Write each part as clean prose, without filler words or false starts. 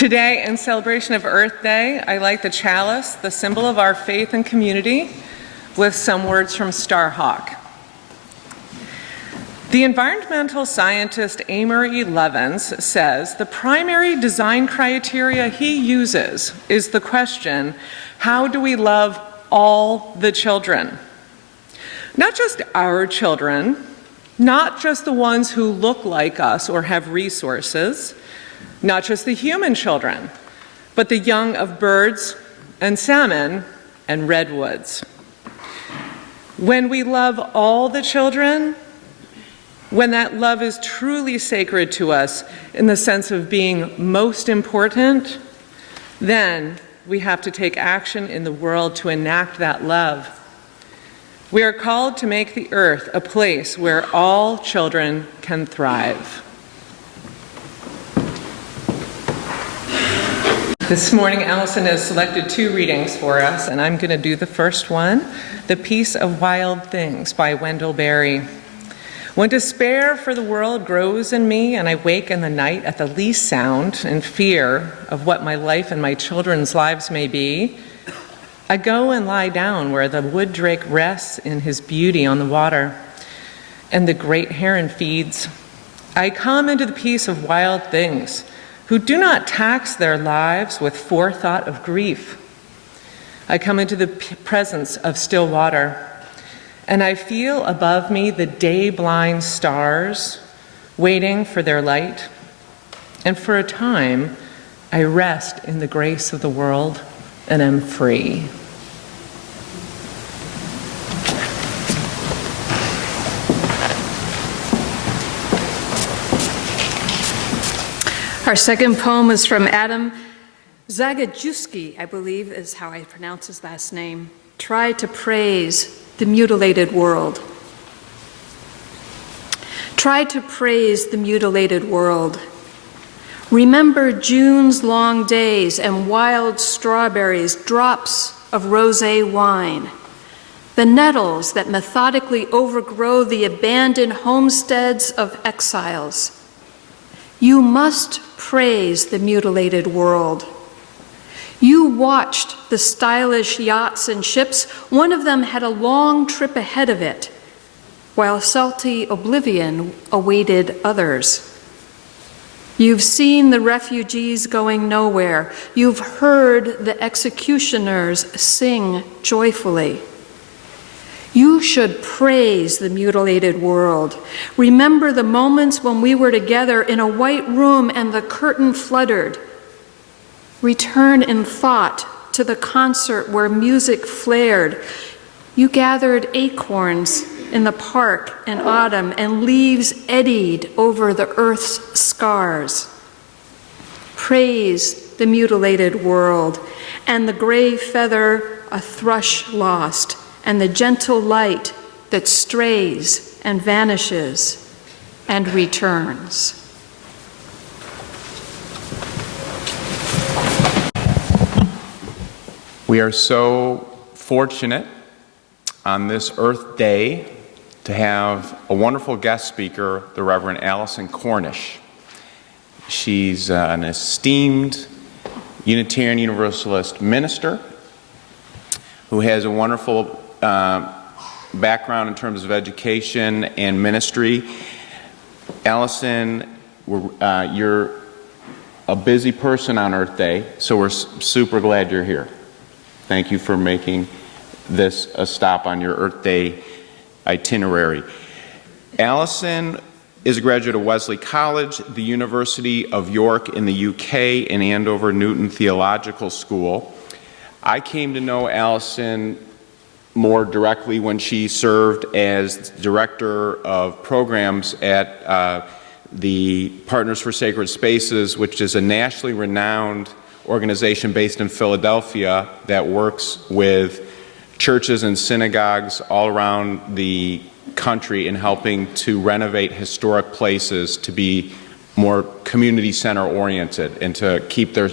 Today, in celebration of Earth Day, I light the chalice, the symbol of our faith and community, with some words from Starhawk. The environmental scientist Amory Levins says the primary design criteria he uses is the question, how do we love all the children? Not just our children, not just the ones who look like us or have resources, not just the human children, but the young of birds and salmon and redwoods. When we love all the children, when that love is truly sacred to us in the sense of being most important, then we have to take action in the world to enact that love. We are called to make the earth a place where all children can thrive. This morning, Allison has selected 2 readings for us, and I'm going to do the first one, The Peace of Wild Things by Wendell Berry. When despair for the world grows in me, and I wake in the night at the least sound in fear of what my life and my children's lives may be, I go and lie down where the wood drake rests in his beauty on the water, and the great heron feeds. I come into the peace of wild things, who do not tax their lives with forethought of grief. I come into the presence of still water, and I feel above me the day-blind stars waiting for their light. And for a time, I rest in the grace of the world and am free. Our second poem is from Adam Zagajewski, I believe is how I pronounce his last name. Try to praise the mutilated world. Try to praise the mutilated world. Remember June's long days and wild strawberries, drops of rosé wine, the nettles that methodically overgrow the abandoned homesteads of exiles. You must praise the mutilated world. You watched the stylish yachts and ships. One of them had a long trip ahead of it, while salty oblivion awaited others. You've seen the refugees going nowhere. You've heard the executioners sing joyfully. You should praise the mutilated world. Remember the moments when we were together in a white room and the curtain fluttered. Return in thought to the concert where music flared. You gathered acorns in the park in autumn and leaves eddied over the earth's scars. Praise the mutilated world and the gray feather a thrush lost, and the gentle light that strays and vanishes and returns. We are so fortunate on this Earth Day to have a wonderful guest speaker, the Reverend Allison Cornish. She's an esteemed Unitarian Universalist minister who has a wonderful background in terms of education and ministry. Allison, you're a busy person on Earth Day, so we're super glad you're here. Thank you for making this a stop on your Earth Day itinerary. Allison is a graduate of Wesley College, the University of York in the UK, and Andover Newton Theological School. I came to know Allison more directly when she served as director of programs at the Partners for Sacred Spaces, which is a nationally renowned organization based in Philadelphia that works with churches and synagogues all around the country in helping to renovate historic places to be more community center oriented and to keep their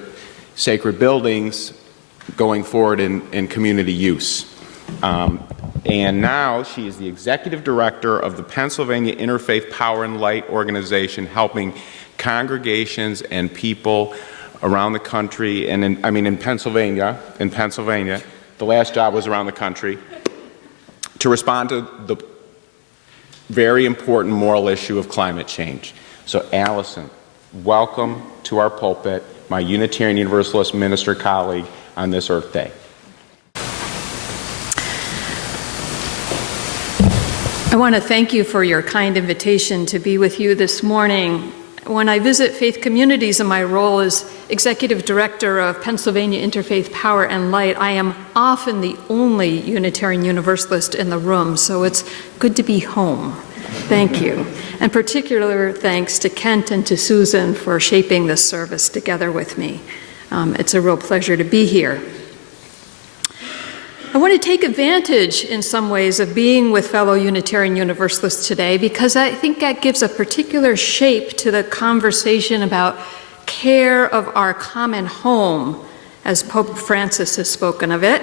sacred buildings going forward in community use. And now she is the executive director of the Pennsylvania Interfaith Power and Light organization, helping congregations and people around the country, and in Pennsylvania, the last job was around the country, to respond to the very important moral issue of climate change. So Allison, welcome to our pulpit, my Unitarian Universalist minister colleague on this Earth Day. I want to thank you for your kind invitation to be with you this morning. When I visit faith communities in my role as Executive Director of Pennsylvania Interfaith Power and Light, I am often the only Unitarian Universalist in the room, so it's good to be home. Thank you. And particular thanks to Kent and to Susan for shaping this service together with me. It's a real pleasure to be here. I want to take advantage in some ways of being with fellow Unitarian Universalists today because I think that gives a particular shape to the conversation about care of our common home, as Pope Francis has spoken of it,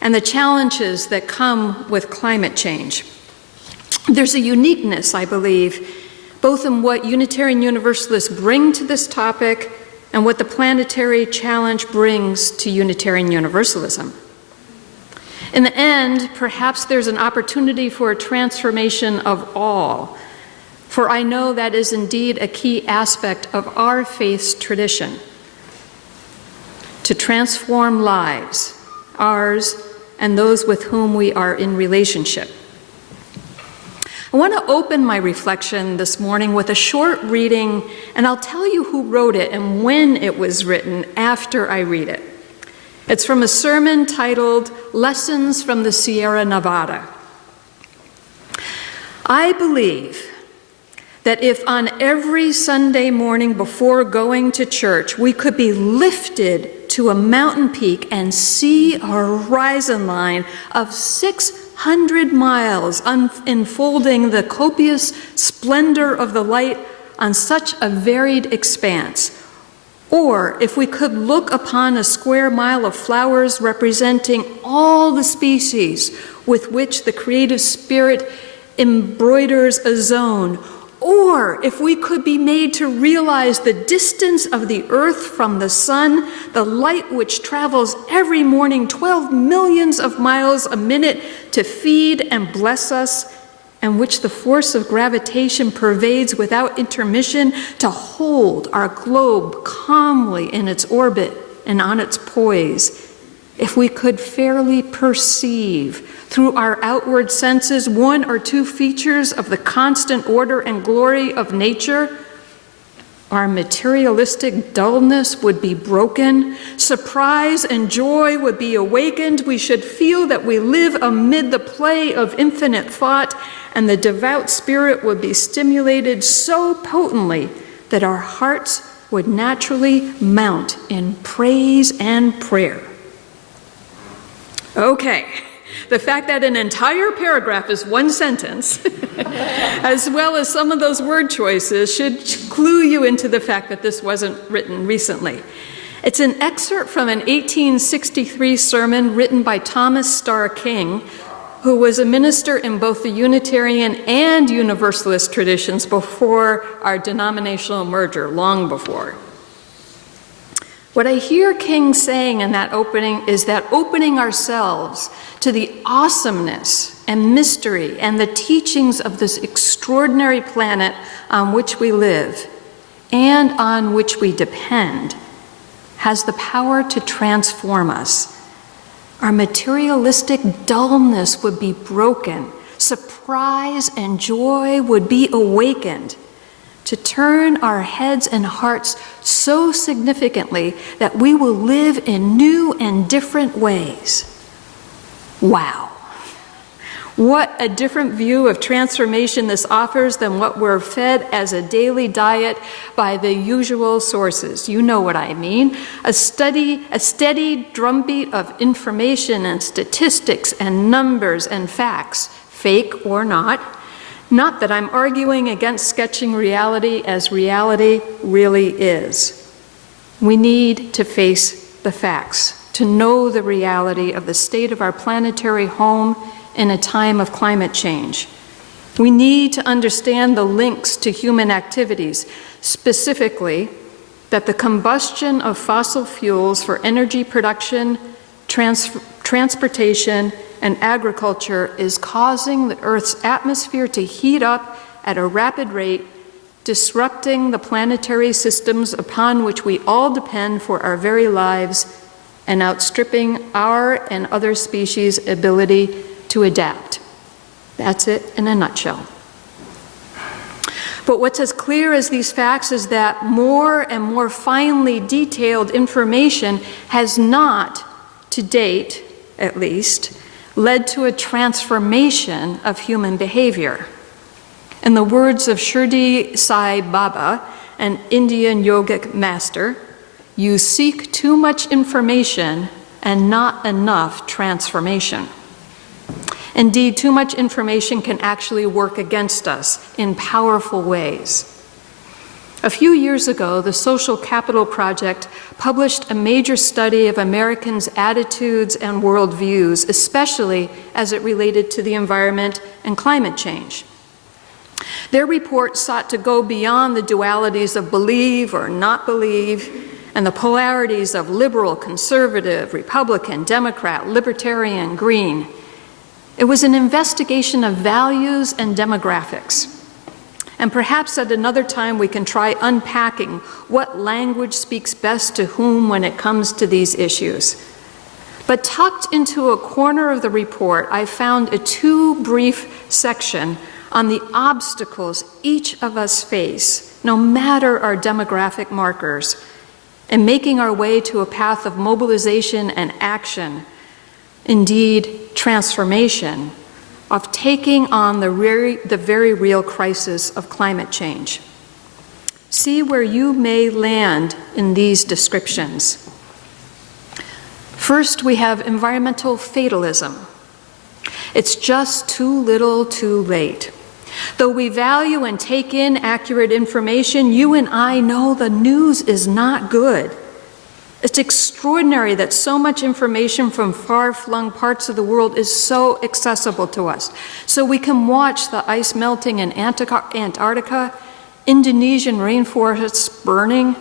and the challenges that come with climate change. There's a uniqueness, I believe, both in what Unitarian Universalists bring to this topic and what the planetary challenge brings to Unitarian Universalism. In the end, perhaps there's an opportunity for a transformation of all, for I know that is indeed a key aspect of our faith's tradition, to transform lives, ours and those with whom we are in relationship. I want to open my reflection this morning with a short reading, and I'll tell you who wrote it and when it was written after I read it. It's from a sermon titled Lessons from the Sierra Nevada. I believe that if on every Sunday morning before going to church we could be lifted to a mountain peak and see a horizon line of 600 miles unfolding the copious splendor of the light on such a varied expanse, or if we could look upon a square mile of flowers representing all the species with which the creative spirit embroiders a zone, or if we could be made to realize the distance of the earth from the sun, the light which travels every morning 12 millions of miles a minute to feed and bless us, and which the force of gravitation pervades without intermission to hold our globe calmly in its orbit and on its poise, if we could fairly perceive through our outward senses one or two features of the constant order and glory of nature, our materialistic dullness would be broken, surprise and joy would be awakened, we should feel that we live amid the play of infinite thought, and the devout spirit would be stimulated so potently that our hearts would naturally mount in praise and prayer. Okay, the fact that an entire paragraph is one sentence, as well as some of those word choices, should clue you into the fact that this wasn't written recently. It's an excerpt from an 1863 sermon written by Thomas Starr King, who was a minister in both the Unitarian and Universalist traditions before our denominational merger, long before. What I hear King saying in that opening is that opening ourselves to the awesomeness and mystery and the teachings of this extraordinary planet on which we live and on which we depend has the power to transform us. Our materialistic dullness would be broken, surprise and joy would be awakened, to turn our heads and hearts so significantly that we will live in new and different ways. Wow. What a different view of transformation this offers than what we're fed as a daily diet by the usual sources. You know what I mean. A steady drumbeat of information and statistics and numbers and facts, fake or not. Not that I'm arguing against sketching reality as reality really is. We need to face the facts, to know the reality of the state of our planetary home in a time of climate change. We need to understand the links to human activities, specifically that the combustion of fossil fuels for energy production, transportation, and agriculture is causing the Earth's atmosphere to heat up at a rapid rate, disrupting the planetary systems upon which we all depend for our very lives and outstripping our and other species' ability to adapt. That's it in a nutshell. But what's as clear as these facts is that more and more finely detailed information has not, to date at least, led to a transformation of human behavior. In the words of Shirdi Sai Baba, an Indian yogic master, you seek too much information and not enough transformation. Indeed, too much information can actually work against us in powerful ways. A few years ago, the Social Capital Project published a major study of Americans' attitudes and worldviews, especially as it related to the environment and climate change. Their report sought to go beyond the dualities of believe or not believe and the polarities of liberal, conservative, Republican, Democrat, libertarian, green. It was an investigation of values and demographics. And perhaps at another time we can try unpacking what language speaks best to whom when it comes to these issues. But tucked into a corner of the report, I found a too brief section on the obstacles each of us face, no matter our demographic markers, in making our way to a path of mobilization and action, indeed transformation, of taking on the very real crisis of climate change. See where you may land in these descriptions. First, we have environmental fatalism. It's just too little too late. Though we value and take in accurate information, you and I know the news is not good. It's extraordinary that so much information from far-flung parts of the world is so accessible to us. So we can watch the ice melting in Antarctica, Indonesian rainforests burning,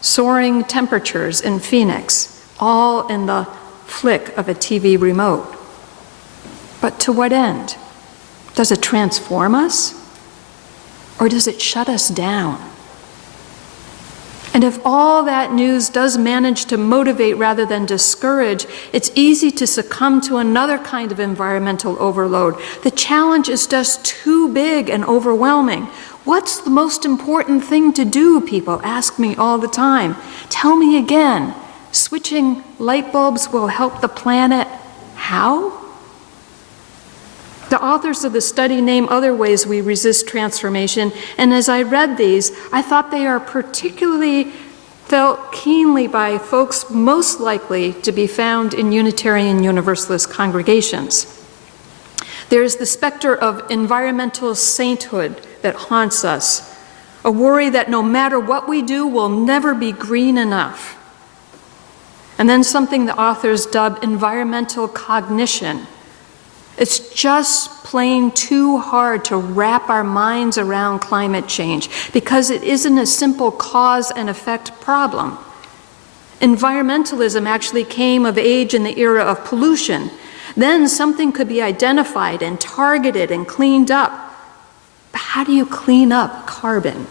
soaring temperatures in Phoenix, all in the flick of a TV remote. But to what end? Does it transform us? Or does it shut us down? And if all that news does manage to motivate rather than discourage, it's easy to succumb to another kind of environmental overload. The challenge is just too big and overwhelming. What's the most important thing to do, people ask me all the time. Tell me again, switching light bulbs will help the planet. How? The authors of the study name other ways we resist transformation, and as I read these, I thought they are particularly felt keenly by folks most likely to be found in Unitarian Universalist congregations. There is the specter of environmental sainthood that haunts us, a worry that no matter what we do, we'll never be green enough. And then something the authors dub environmental cognition. It's just plain too hard to wrap our minds around climate change because it isn't a simple cause and effect problem. Environmentalism actually came of age in the era of pollution. Then something could be identified and targeted and cleaned up. But how do you clean up carbon?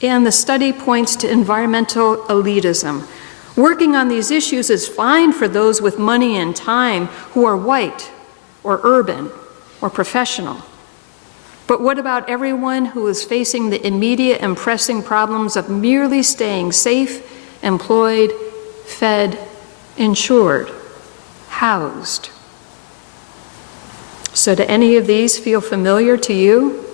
And the study points to environmental elitism. Working on these issues is fine for those with money and time who are white or urban or professional. But what about everyone who is facing the immediate and pressing problems of merely staying safe, employed, fed, insured, housed? So do any of these feel familiar to you?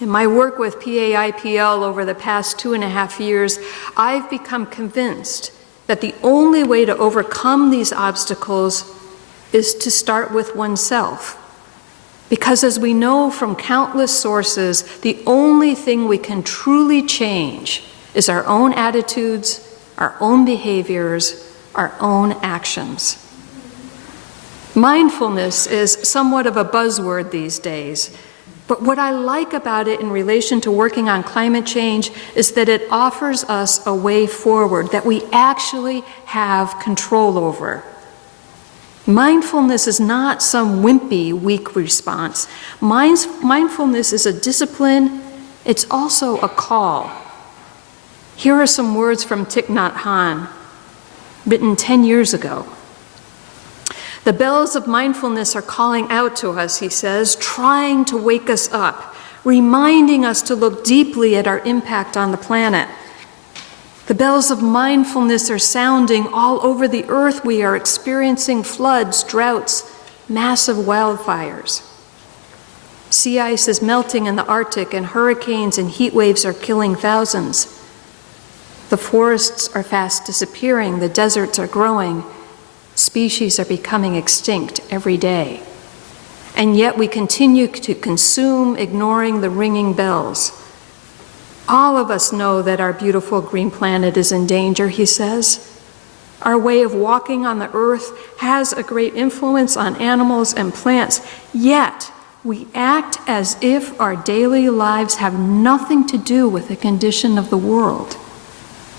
In my work with PAIPL over the past 2.5 years, I've become convinced that the only way to overcome these obstacles is to start with oneself. Because as we know from countless sources, the only thing we can truly change is our own attitudes, our own behaviors, our own actions. Mindfulness is somewhat of a buzzword these days. But what I like about it in relation to working on climate change is that it offers us a way forward that we actually have control over. Mindfulness is not some wimpy, weak response. Mindfulness is a discipline. It's also a call. Here are some words from Thich Nhat Hanh, written 10 years ago. The bells of mindfulness are calling out to us, he says, trying to wake us up, reminding us to look deeply at our impact on the planet. The bells of mindfulness are sounding all over the earth. We are experiencing floods, droughts, massive wildfires. Sea ice is melting in the Arctic, and hurricanes and heat waves are killing thousands. The forests are fast disappearing, the deserts are growing, species are becoming extinct every day. And yet we continue to consume, ignoring the ringing bells. All of us know that our beautiful green planet is in danger, he says. Our way of walking on the earth has a great influence on animals and plants, yet we act as if our daily lives have nothing to do with the condition of the world.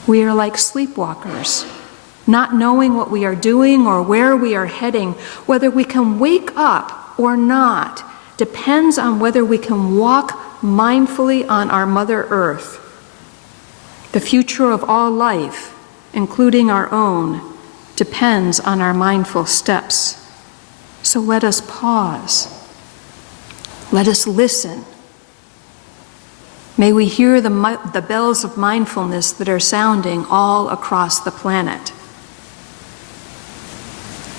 We are like sleepwalkers, not knowing what we are doing or where we are heading. Whether we can wake up or not depends on whether we can walk mindfully on our Mother Earth. The future of all life, including our own, depends on our mindful steps. So let us pause. Let us listen. May we hear the bells of mindfulness that are sounding all across the planet.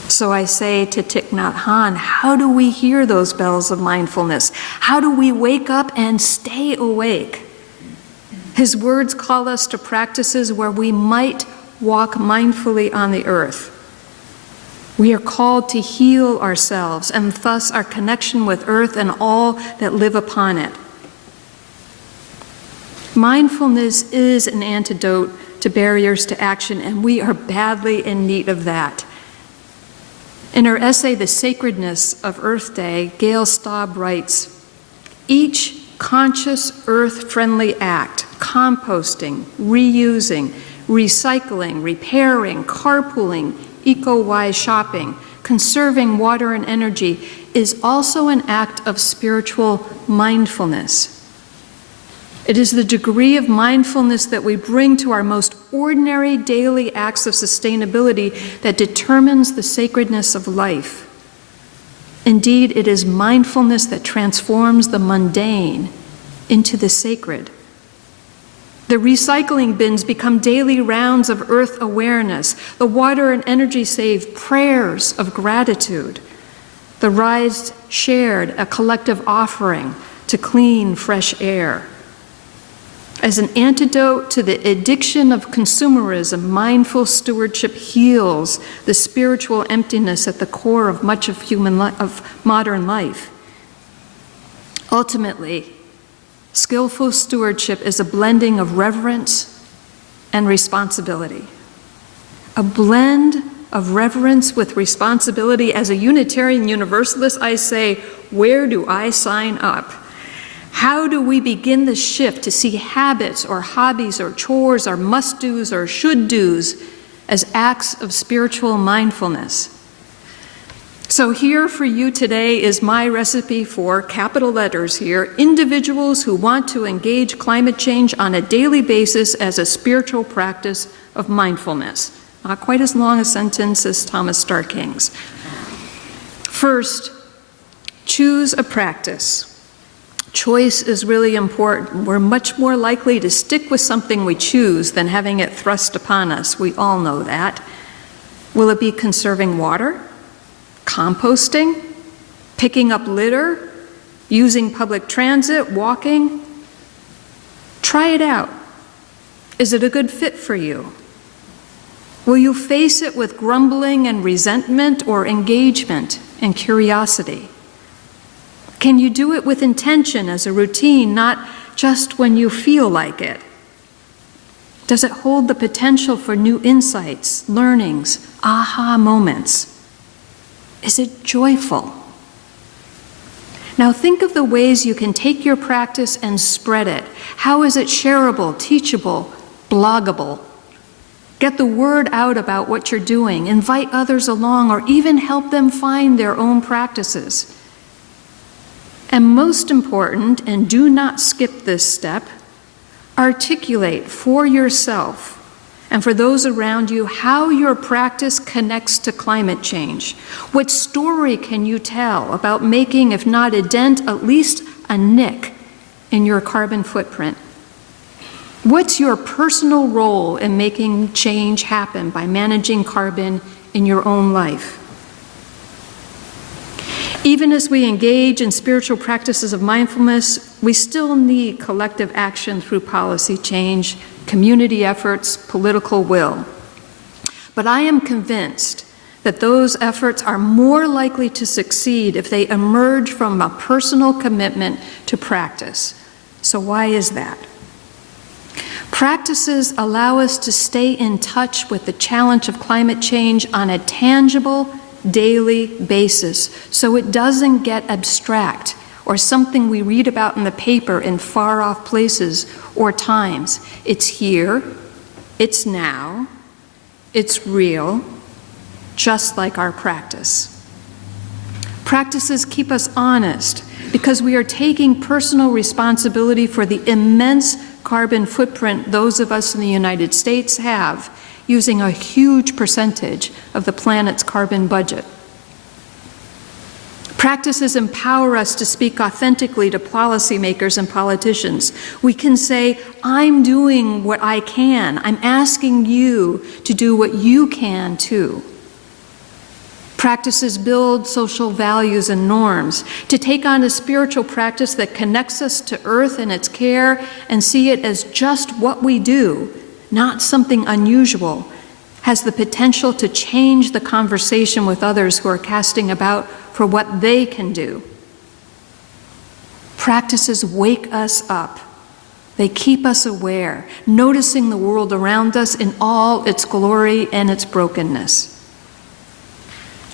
So I say to Thich Nhat Hanh, how do we hear those bells of mindfulness? How do we wake up and stay awake? His words call us to practices where we might walk mindfully on the earth. We are called to heal ourselves and thus our connection with earth and all that live upon it. Mindfulness is an antidote to barriers to action, and we are badly in need of that. In her essay, The Sacredness of Earth Day, Gail Staub writes, each conscious earth-friendly act, composting, reusing, recycling, repairing, carpooling, eco-wise shopping, conserving water and energy, is also an act of spiritual mindfulness. It is the degree of mindfulness that we bring to our most ordinary daily acts of sustainability that determines the sacredness of life. Indeed, it is mindfulness that transforms the mundane into the sacred. The recycling bins become daily rounds of earth awareness. The water and energy saved, prayers of gratitude. The rides shared, a collective offering to clean, fresh air. As an antidote to the addiction of consumerism, mindful stewardship heals the spiritual emptiness at the core of much of modern life. Ultimately, skillful stewardship is a blending of reverence and responsibility. A blend of reverence with responsibility. As a Unitarian Universalist, I say, where do I sign up? How do we begin the shift to see habits or hobbies or chores or must-dos or should-dos as acts of spiritual mindfulness? So here for you today is my recipe for, capital letters here, individuals who want to engage climate change on a daily basis as a spiritual practice of mindfulness. Not quite as long a sentence as Thomas Starr King's. First, choose a practice. Choice is really important. We're much more likely to stick with something we choose than having it thrust upon us. We all know that. Will it be conserving water? Composting? Picking up litter? Using public transit? Walking? Try it out. Is it a good fit for you? Will you face it with grumbling and resentment or engagement and curiosity? Can you do it with intention as a routine, not just when you feel like it? Does it hold the potential for new insights, learnings, aha moments? Is it joyful? Now think of the ways you can take your practice and spread it. How is it shareable, teachable, bloggable? Get the word out about what you're doing, invite others along, or even help them find their own practices. And most important, and do not skip this step, articulate for yourself and for those around you how your practice connects to climate change. What story can you tell about making, if not a dent, at least a nick in your carbon footprint? What's your personal role in making change happen by managing carbon in your own life? Even as we engage in spiritual practices of mindfulness, we still need collective action through policy change, community efforts, political will. But I am convinced that those efforts are more likely to succeed if they emerge from a personal commitment to practice. So why is that? Practices allow us to stay in touch with the challenge of climate change on a tangible, daily basis, so it doesn't get abstract or something we read about in the paper in far-off places or times. It's here, it's now, it's real, just like our practice. Practices keep us honest because we are taking personal responsibility for the immense carbon footprint those of us in the United States have, using a huge percentage of the planet's carbon budget. Practices empower us to speak authentically to policymakers and politicians. We can say, I'm doing what I can. I'm asking you to do what you can too. Practices build social values and norms. To take on a spiritual practice that connects us to Earth and its care and see it as just what we do, not something unusual, has the potential to change the conversation with others who are casting about for what they can do. Practices wake us up. They keep us aware, noticing the world around us in all its glory and its brokenness.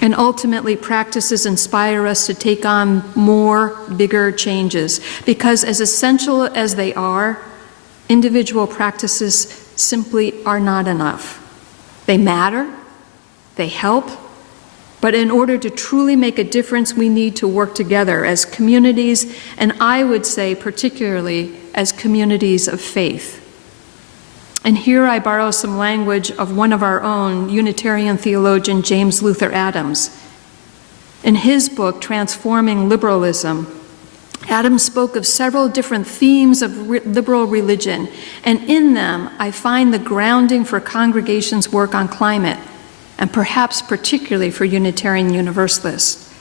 And ultimately, practices inspire us to take on more, bigger changes, because as essential as they are, individual practices simply are not enough. They matter, they help, but in order to truly make a difference, we need to work together as communities, and I would say particularly as communities of faith. And here I borrow some language of one of our own, Unitarian theologian James Luther Adams. In his book, Transforming Liberalism, Adams spoke of several different themes of liberal religion, and in them I find the grounding for congregations' work on climate, and perhaps particularly for Unitarian Universalists.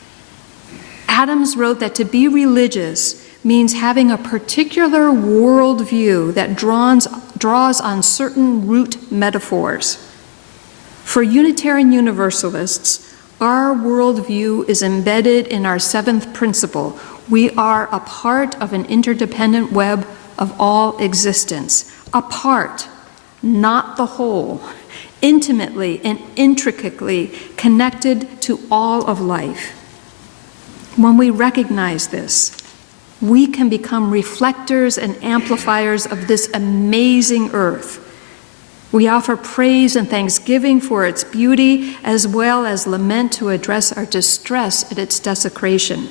Adams wrote that to be religious means having a particular worldview that draws on certain root metaphors. For Unitarian Universalists, our worldview is embedded in our seventh principle. We are a part of an interdependent web of all existence. A part, not the whole, intimately and intricately connected to all of life. When we recognize this, we can become reflectors and amplifiers of this amazing earth. We offer praise and thanksgiving for its beauty, as well as lament to address our distress at its desecration.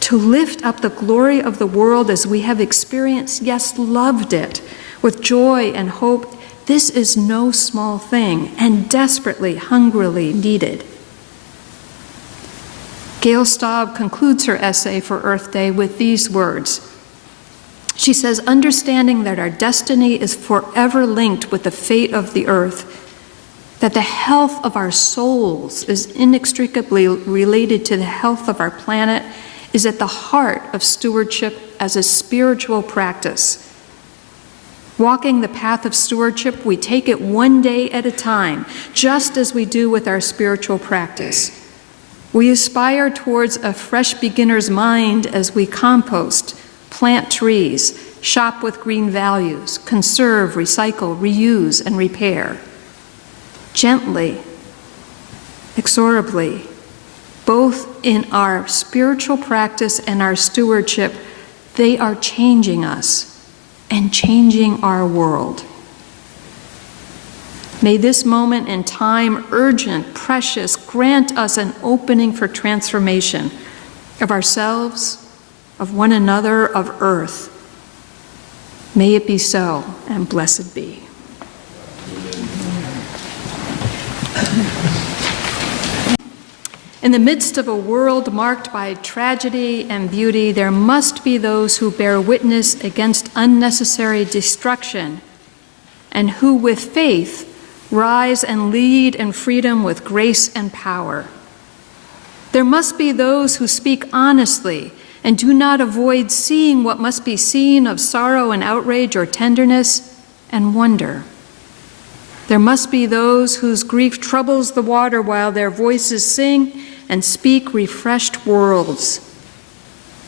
To lift up the glory of the world as we have experienced, yes, loved it, with joy and hope, this is no small thing and desperately, hungrily needed. Gail Staub concludes her essay for Earth Day with these words. She says, understanding that our destiny is forever linked with the fate of the earth, that the health of our souls is inextricably related to the health of our planet, is at the heart of stewardship as a spiritual practice. Walking the path of stewardship, we take it one day at a time, just as we do with our spiritual practice. We aspire towards a fresh beginner's mind as we compost, plant trees, shop with green values, conserve, recycle, reuse, and repair. Gently, inexorably, both in our spiritual practice and our stewardship, they are changing us and changing our world. May this moment in time, urgent, precious, grant us an opening for transformation of ourselves, of one another, of earth. May it be so, and blessed be. In the midst of a world marked by tragedy and beauty, there must be those who bear witness against unnecessary destruction and who, with faith, rise and lead in freedom with grace and power. There must be those who speak honestly and do not avoid seeing what must be seen of sorrow and outrage or tenderness and wonder. There must be those whose grief troubles the water while their voices sing and speak refreshed worlds.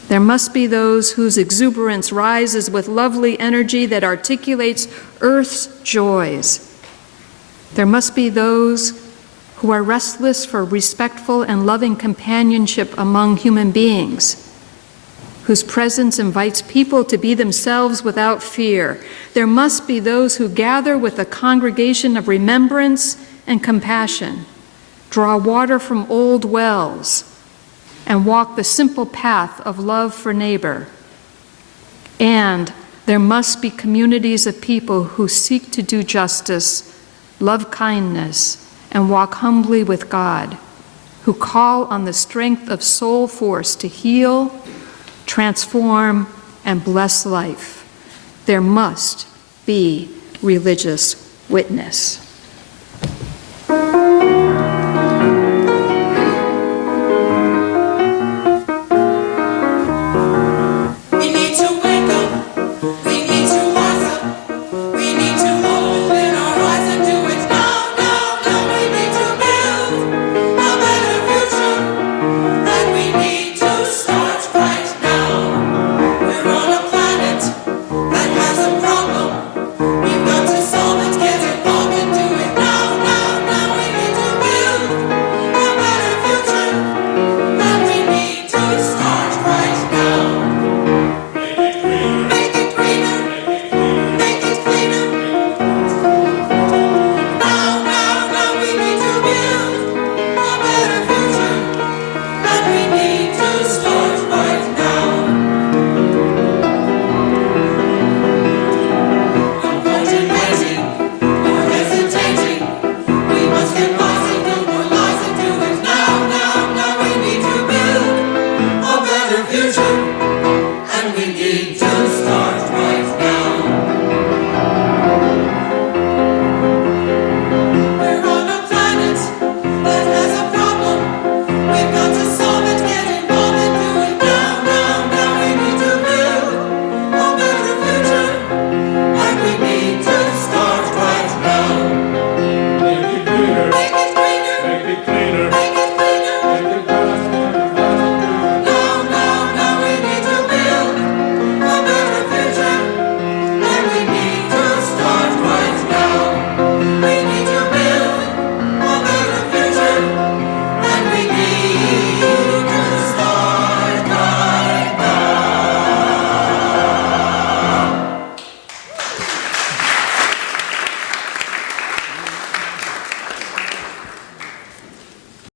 There must be those whose exuberance rises with lovely energy that articulates earth's joys. There must be those who are restless for respectful and loving companionship among human beings, whose presence invites people to be themselves without fear. There must be those who gather with a congregation of remembrance and compassion, draw water from old wells, and walk the simple path of love for neighbor. And there must be communities of people who seek to do justice, love kindness, and walk humbly with God, who call on the strength of soul force to heal, transform, and bless life. There must be religious witness.